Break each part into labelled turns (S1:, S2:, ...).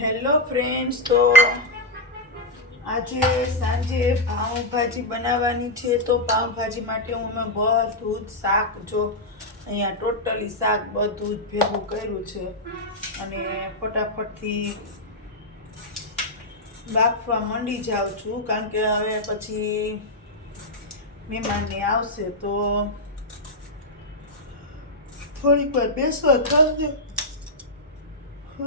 S1: Hello friends, તો આજે સાંજે પાઉંભાજી બનાવવાની છે. તો પાઉંભાજી માટે હું મેં બધું જ શાક, જો અહીંયા ટોટલી શાક બધું જ ભેગું કર્યું છે. અને ફટાફટથી બાફવા મંડી જાઉં છું, કારણ કે હવે પછી મહેમાનને આવશે, તો થોડીક વાર બેસવા થશે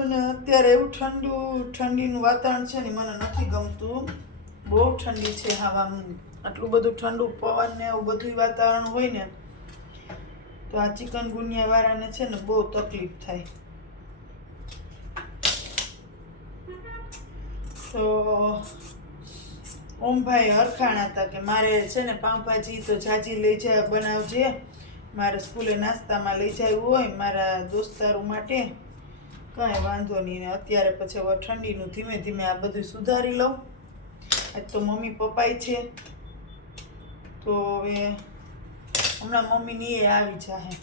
S1: અને અત્યારે એવું ઠંડુ, ઠંડીનું વાતાવરણ છે ને મને નથી ગમતું. બહુ ઠંડી છે હવા આટલું બધું ઠંડુ પવન ને એવું બધું વાતાવરણ હોય ને, તો આ ચિકન વાળાને છે ને બહુ તકલીફ થાય. તો ઓમભાઈ હરખાણા હતા કે મારે છે ને પાઉંભાજી તો જાજી લઈ જાય બનાવજે. મારે સ્કૂલે નાસ્તામાં લઈ જવું હોય મારા દોસ્તારો માટે. કાંઈ વાંધો નહીં અત્યારે પછી હવે ઠંડીનું ધીમે ધીમે આ બધું સુધારી લઉં. આજ તો મમ્મી પપ્પાય છે. તો હવે હમણાં મમ્મીની એ આવી જાહે.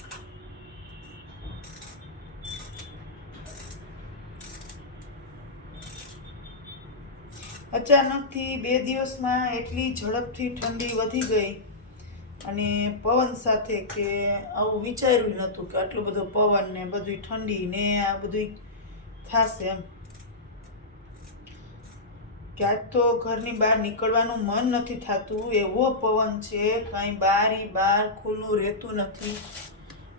S1: અચાનકથી બે દિવસમાં એટલી ઝડપથી ઠંડી વધી ગઈ. અને પવન સાથે કે આવું વિચાર્યું નહોતું કે આટલો બધો પવન ને બધું ઠંડી ને આ બધું થશે એમ. કે આજ તો ઘરની બહાર નીકળવાનું મન નથી થતું, એવો પવન છે, કાંઈ બારી બહાર ખુલ્લું રહેતું નથી.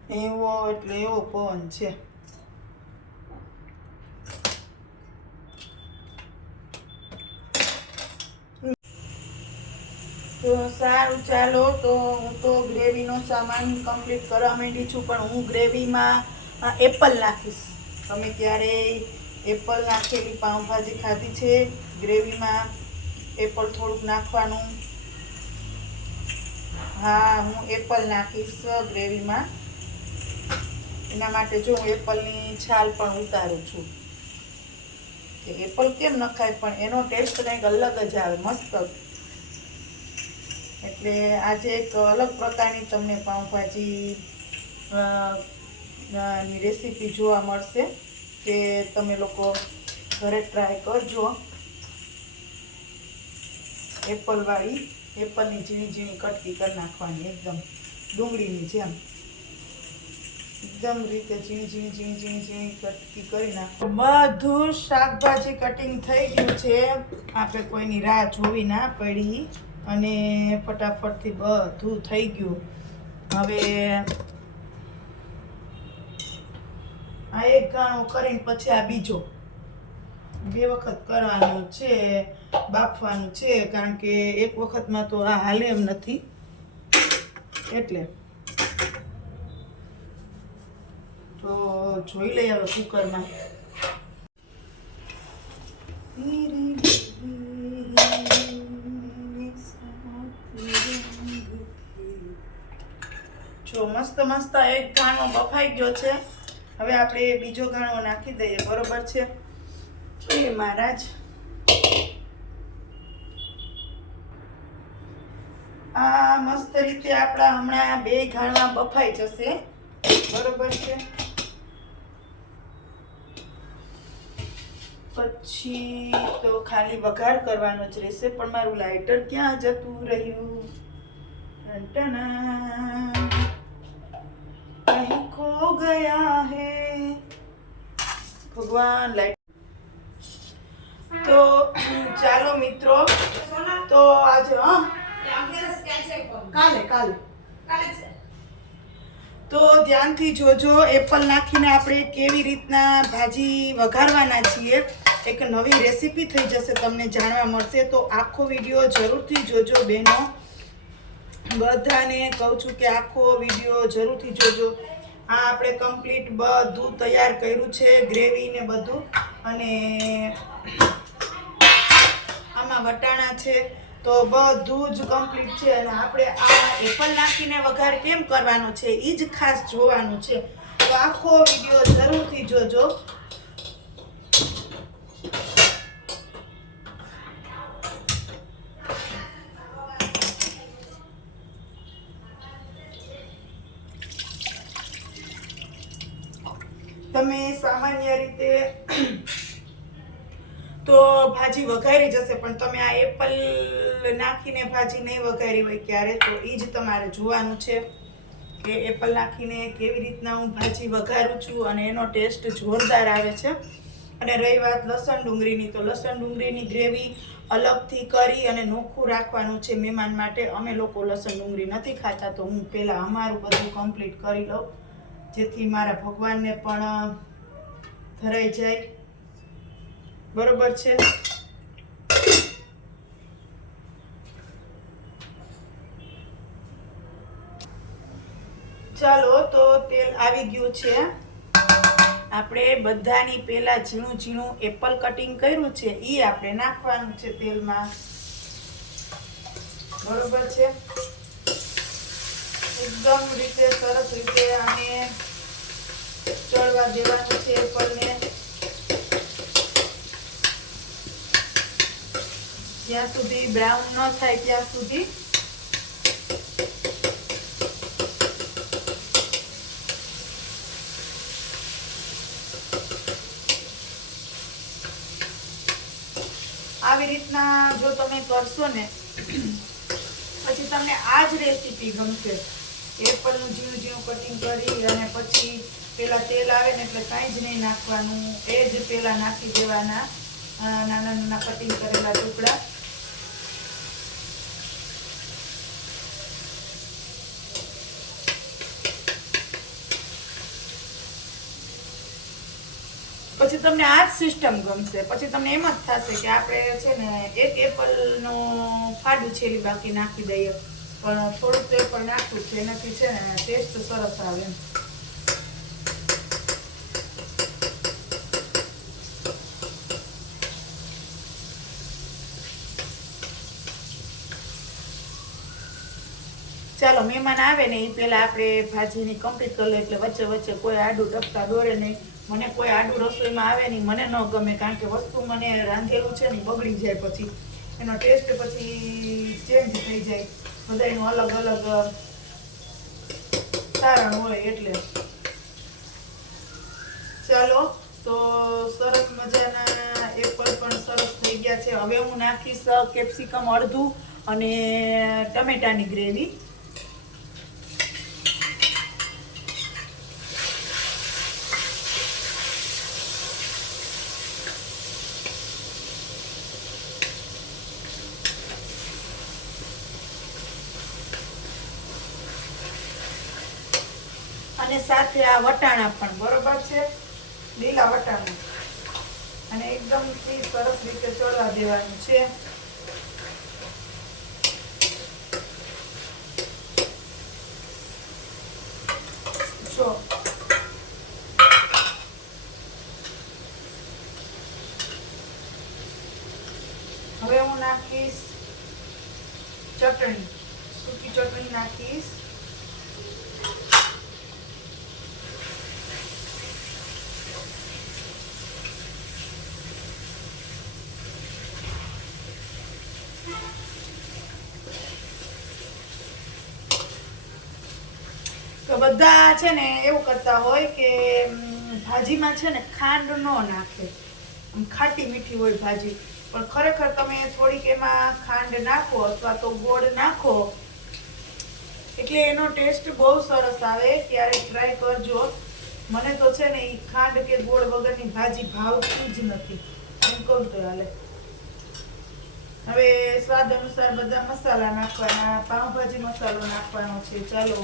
S1: એવો એટલે એવો પવન છે. તો સારું, ચાલો. તો હું તો ગ્રેવીનો સામાન કમ્પ્લીટ કરવા માંડી છું, પણ હું ગ્રેવીમાં એપલ નાખીશ. તમે ક્યારેય એપલ નાખેલી પાઉંભાજી ખાધી છે? ગ્રેવીમાં એપલ થોડુંક નાખવાનું. હા, હું એપલ નાખીશ ગ્રેવીમાં. એના માટે જો હું એપલની છાલ પણ ઉતારું છું. કે એપલ કેમ નખાય પણ એનો ટેસ્ટ કંઈક અલગ જ આવે, મસ્ત એટલે આજે એક અલગ પ્રકારની તમને પાઉંભાજી રેસીપી જોવા મળશે કે તમે લોકો ઘરે ટ્રાય કરજો. એપલવાળી એપલની ઝીણી ઝીણી કટકી કરી નાખવાની, એકદમ ડુંગળીની જેમ. એકદમ રીતે ઝીણી ઝીણી ઝીણી ઝીણી ઝીણી કટકી કરી નાખો. બધું શાકભાજી કટિંગ થઈ ગયું છે. આપણે કોઈની રાહ જોવી ના પડી. અને ફટાફટથી બધું થઈ ગયું. હવે આ એક ગાણો કરીને પછી આ બીજો. બે વખત કરવાનું છે, બાફવાનું છે, કારણ કે એક વખતમાં તો આ હાલે એમ નથી. એટલે. તો જોઈ લઈએ હવે કુકરમાં મસ્ત મસ્ત એક ઘાણો બફાઈ ગયો છે. હવે આપણે બીજો ઘાણો નાખી દઈએ, બરોબર છે? એ મહારાજ. આ મસ્ત રીતે આપણા હમણાં બે ઘાણા બફાઈ જશે. બરોબર છે? પછી તો ખાલી વઘાર કરવાનો જ રહેશે, પણ મારું લાઇટર ક્યાં જતું રહ્યું? ટનટના कहीं खो गया है ભગવાન લાઈટ તો ચાલો મિત્રો તો આજે હા કાલે કાલે તો ધ્યાનથી જોજો એપલ નાખીને આપણે કેવી રીતના ભાજી વઘારવાના છીએ એક નવી રેસીપી થઈ જશે તમને જાણવા મળશે તો આખો વિડીયો જરૂરથી જોજો બહેનો બધાને કહું છું કે આખો વિડીયો જરૂરથી જોજો આ આપણે કમ્પ્લીટ બધું તૈયાર કર્યું છે ગ્રેવી ને બધું. અને આમાં વટાણા છે, તો બધું જ કમ્પ્લીટ છે. અને આપણે આ એપલ નાખીને વઘાર કેમ કરવાનો છે એ જ ખાસ જોવાનું છે. તો આખો વીડિયો જરૂરથી જોજો. તમે સામાન્ય રીતે તો ભાજી વઘારી જશે પણ તમે આ એપલ નાખીને ભાજી નહીં વઘારી હોય ક્યારે, તો એ જ તમારે જોવાનું છે કે એપલ નાખીને કેવી રીતના હું ભાજી વઘારું છું અને એનો ટેસ્ટ જોરદાર આવે છે. અને રહી વાત લસણ ડુંગળીની, તો લસણ ડુંગળીની ગ્રેવી અલગથી કરી અને નોખું રાખવાનું છે મહેમાન માટે. અમે લોકો લસણ ડુંગળી નથી ખાતા, તો હું પહેલાં અમારું બધું કમ્પ્લીટ કરી લઉં. જેથી મારા ભગવાનને પણ ધરાઈ જાય. બરોબર છે? ચાલો, તો તેલ આવી ગયું છે. આપણે બધાની પહેલા ઝીણું ઝીણું એપલ કટિંગ કર્યું છે. એ આપણે નાખવાનું છે તેલમાં. બરોબર છે? એકદમ રીતે, સરસ રીતે આને ચડવા દેવાનું છે એપલને જ્યાં સુધી બ્રાઉન ન થાય ત્યાં સુધી. આવી રીતના જો તમે કરશો ને, પછી તમને આ જ રેસીપી ગમશે. એપલનું ઝીણું ઝીણું કટિંગ કરી અને પછી પેલા તેલ આવે ને એટલે કાંઈ જ નહીં નાખવાનું, એ જ પેલા નાખી દેવાના નાના નાના કટિંગ કરેલા ટુકડા. પછી તમને આ જ સિસ્ટમ ગમશે. પછી તમને એમ જ થશે કે આપણે છે ને એક એપલનું ફાડું છેલી બાકી નાખી દઈએ. પણ થોડુંક તેલ પણ નાખવું છે એનાથી છે ને ટેસ્ટ સરસ આવે ચાલો, મહેમાન આવે ને એ પહેલાં આપણે ભાજીની કમ્પ્લીટ કરી લઈએ એટલે વચ્ચે વચ્ચે કોઈ આડું ટપકા દોરે નહીં. મને કોઈ આડું રસોઈમાં આવે નહીં, મને ન ગમે, કારણ કે વસ્તુ મને રાંધેલું છે ને બગડી જાય પછી. એનો ટેસ્ટ પછી ચેન્જ થઈ જાય. બધાયનું અલગ અલગ તારણ હોય એટલે. ચાલો, તો સરસ મજાના એપલ પણ સરસ થઈ ગયા છે. હવે હું નાખીશ કેપ્સિકમ અડધું અને ટમેટાની ગ્રેવી અને સાથે આ વટાણા પણ, બરોબર છે? લીલા વટાણા. અને એકદમ સરસ રીતે ચોળવા દેવાનું છે. જો. હવે હું નાખીશ ચટણી. સૂકી ચટણી નાખીશ. બધા છે ને એવું કરતા હોય કે ભાજીમાં છે ને ખાંડ ન નાખે. ખાટી મીઠી હોય ભાજી. પણ ખરેખર તમે થોડીક એમાં ખાંડ નાખો અથવા તો ગોળ નાખો, એટલે એનો ટેસ્ટ બહુ સરસ આવે. ત્યારે ટ્રાય કરજો. મને તો છે ને એ ખાંડ કે ગોળ વગરની ભાજી ભાવતી જ નથી. એમ કહું તો હાલે. હવે સ્વાદ અનુસાર બધા મસાલા નાખવાના, પાઉંભાજી મસાલો નાખવાનો છે. ચાલો.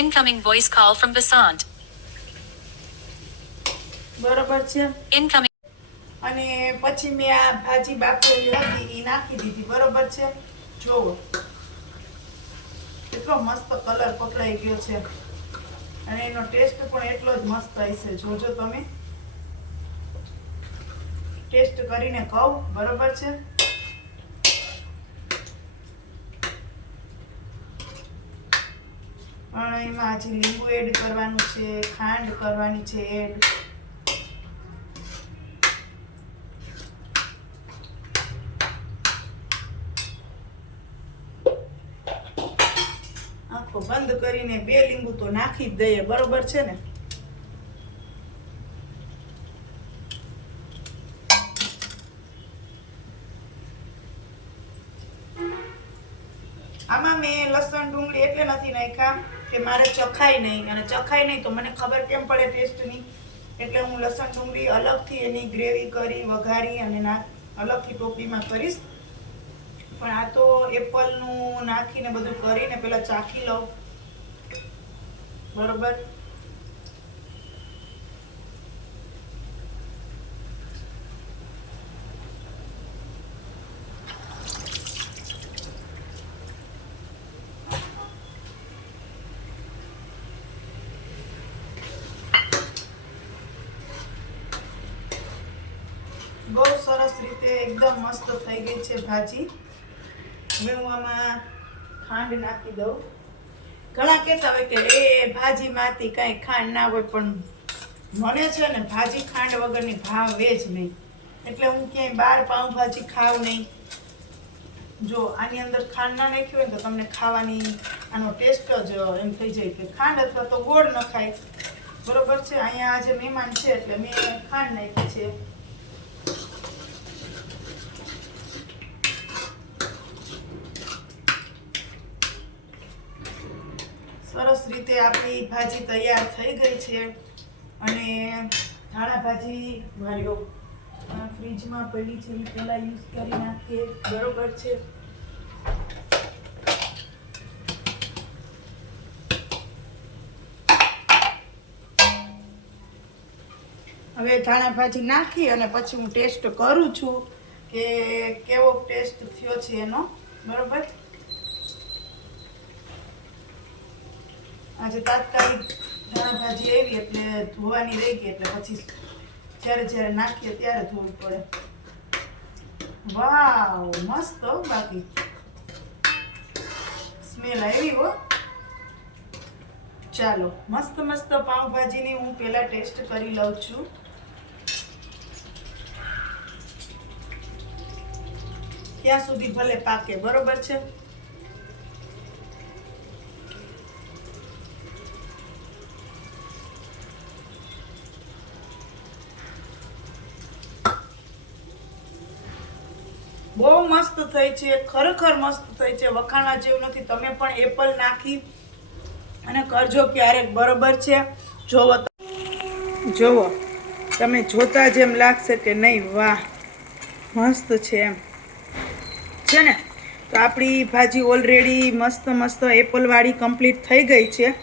S2: Incoming voice call from Vasant.
S1: બરોબર છે.
S2: Incoming.
S1: અને પછી મેં આ ભાજી બાફેલી હતી એ નાખી દીધી બરોબર છે? જોવો કેટલો મસ્ત કલર પકડાઈ ગયો છે. અને એનો ટેસ્ટ પણ એટલો જ મસ્ત હશે જોજો તમે. ટેસ્ટ કરીને કહું બરોબર છે? એમાં હજી લીંબુ એડ કરવાનું છે, ખાંડ કરવાની છે એડ આખો બંધ કરીને બે લીંબુ તો નાખી જ દઈએ, બરોબર છે ને? કે મારે ચખાય નહીં અને ચખાય નહીં તો મને ખબર કેમ પડે ટેસ્ટની એટલે હું લસણ ડુંગળી અલગથી એની ગ્રેવી કરી, વઘારી અને ના, અલગથી ટોપલીમાં કરીશ. પણ આ તો એપલનું નાખીને બધું કરીને પહેલાં ચાખી લઉં. બરોબર? બહુ સરસ રીતે એકદમ મસ્ત થઈ ગઈ છે ભાજી. હવે આમાં ખાંડ નાખી દઉં. ઘણા કહેતા હોય કે, એ ભાજીમાંથી કાંઈ ખાંડ ના હોય, પણ મને છે ને ભાજી ખાંડ વગરની ભાવે જ નહીં. એટલે હું ક્યાંય બાર પાઉંભાજી ખાવ નહીં. જો આની અંદર ખાંડ ના નાખી હોય તો તમને ખાવાની આનો ટેસ્ટ જ એમ થઈ જાય કે ખાંડ અથવા તો ગોળ ન ખાય બરોબર છે? અહીંયા આજે મહેમાન છે એટલે મેં ખાંડ નાખી છે. સરસ રીતે આપણી ભાજી તૈયાર થઈ ગઈ છે. અને ધાણા ભાજી માર્યો ફ્રીજમાં પડી છે એ પહેલાં યુઝ કરી નાખીએ. બરોબર છે. હવે ધાણા ભાજી નાખી અને પછી હું ટેસ્ટ કરું છું કે કેવો ટેસ્ટ થયો છે એનો. બરોબર? આજે તાત્કાલિક ધાણા ભાજી આવી એટલે ધોવાની રહી ગઈ એટલે પછી જ્યારે જ્યારે નાખીએ ત્યારે ધોવી પડે. વાવ, મસ્ત બાકી. સ્મેલ આવી હો. ચાલો, મસ્ત મસ્ત પાઉંભાજીની હું પહેલા ટેસ્ટ કરી લઉં છું. ત્યાં સુધી ભલે પાકે, બરોબર છે બહુ મસ્ત થઈ છે, ખરેખર મસ્ત થઈ છે, વખાણા જેવું નથી. તમે પણ એપલ નાખી અને કરજો ક્યારેક, બરોબર છે? જોવો જોવો, તમે જોતા જ એમ લાગશે કે નહીં, વાહ, મસ્ત છે એમ. છે ને? તો આપણી ભાજી ઓલરેડી મસ્ત મસ્ત એપલવાળી કમ્પ્લીટ થઈ ગઈ છે.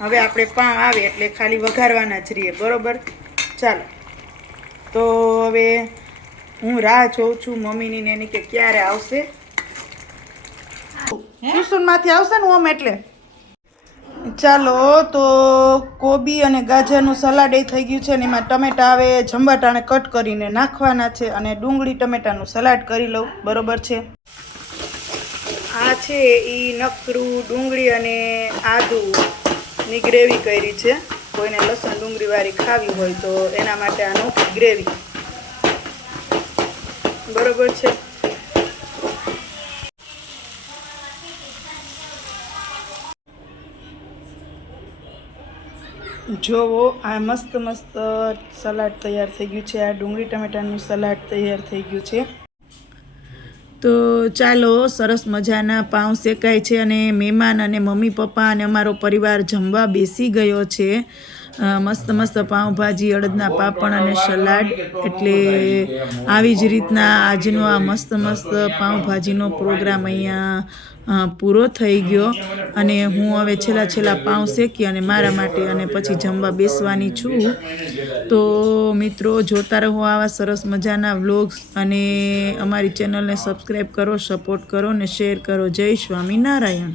S1: હવે આપણે પા આવે એટલે ખાલી વઘારવાના જ રહીએ, બરોબર? ચાલો. તો હવે હું રાહ જોઉં છું મમ્મીની ને એની કે ક્યારે આવશે? ટ્યુશનમાંથી આવશે ને ઓમ એટલે? ચાલો તો કોબી અને ગાજરનું સલાડ એ થઈ ગયું છે ને એમાં ટમેટા આવે જંબાટાને કટ કરીને નાખવાના છે અને ડુંગળી ટમેટાનું સલાડ કરી લઉં. બરોબર છે? આ છે એ નકરું ડુંગળી અને આદુની ગ્રેવી કરી છે. કોઈને લસણ ડુંગળીવાળી ખાવી હોય તો એના માટે આ નોખી ગ્રેવી. બરોબર છે. જોવો, આ મસ્ત મસ્ત સલાડ તૈયાર થઈ ગયું છે. આ ડુંગળી ટમેટાનું સલાડ તૈયાર થઈ ગયું છે. તો ચાલો, સરસ મજાના પાઉં શેકાય છે અને મહેમાન અને મમ્મી પપ્પા અને અમારો પરિવાર જમવા બેસી ગયો છે. મસ્ત મસ્ત પાઉંભાજી, અડદના પાપડ અને સલાડ. એટલે આવી જ રીતના આજનો આ મસ્ત મસ્ત પાઉંભાજીનો પ્રોગ્રામ અહીંયા પૂરો થઈ ગયો. અને હું હવે છેલ્લા છેલ્લા પાઉં શેકી અને મારા માટે અને પછી જમવા બેસવાની છું. તો મિત્રો, જોતા રહો આવા સરસ મજાના વ્લોગ્સ અને અમારી ચેનલને સબસ્ક્રાઈબ કરો, સપોર્ટ કરો ને શેર કરો. જય સ્વામિનારાયણ.